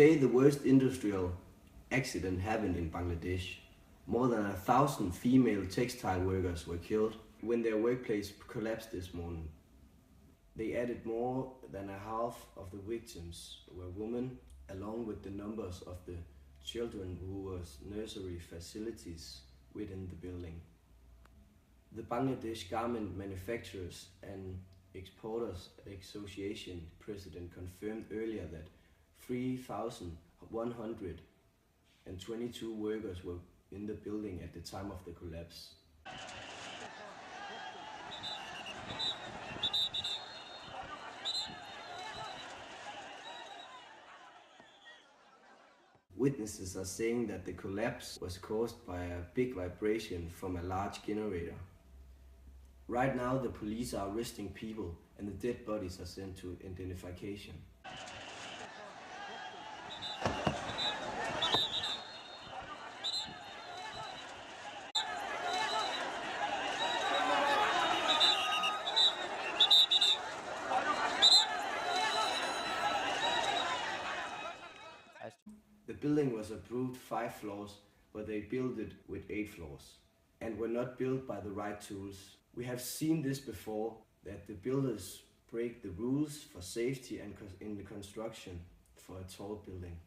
Today, the worst industrial accident happened in Bangladesh. More than 1,000 female textile workers were killed when their workplace collapsed this morning. They added more than a half of the victims were women, along with the numbers of the children who was nursery facilities within the building. The Bangladesh Garment Manufacturers and Exporters Association president confirmed earlier that 3,122 workers were in the building at the time of the collapse. Witnesses are saying that the collapse was caused by a big vibration from a large generator. Right now, the police are arresting people and the dead bodies are sent to identification. The building was approved 5 floors, but they built it with 8 floors and were not built by the right tools. We have seen this before, that the builders break the rules for safety and in the construction for a tall building.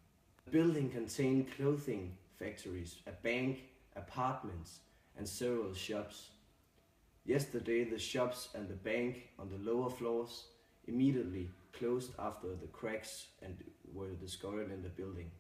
The building contained clothing factories, a bank, apartments and several shops. Yesterday the shops and the bank on the lower floors immediately closed after the cracks and were discovered in the building.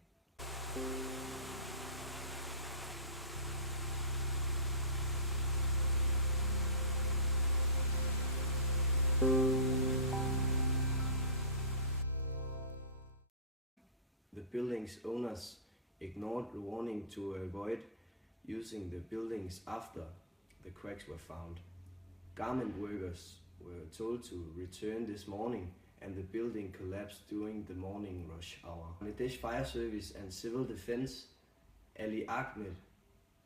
The building's owners ignored the warning to avoid using the buildings after the cracks were found. Garment workers were told to return this morning and the building collapsed during the morning rush hour. Bangladesh Fire Service and Civil Defense Ali Ahmed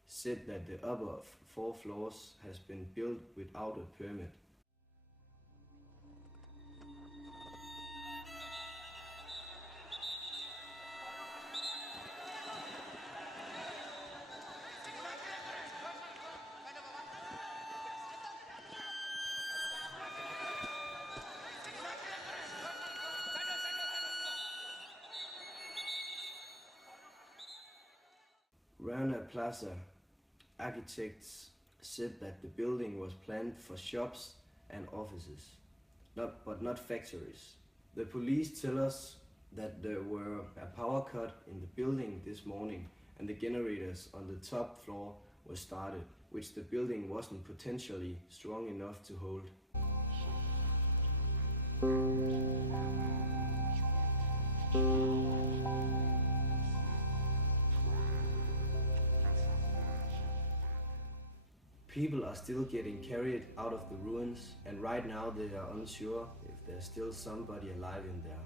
said that the upper 4 floors has been built without a permit. Rana Plaza architects said that the building was planned for shops and offices, but not factories. The police tell us that there were a power cut in the building this morning and the generators on the top floor were started, which the building wasn't potentially strong enough to hold. People are still getting carried out of the ruins, and right now they are unsure if there's still somebody alive in there.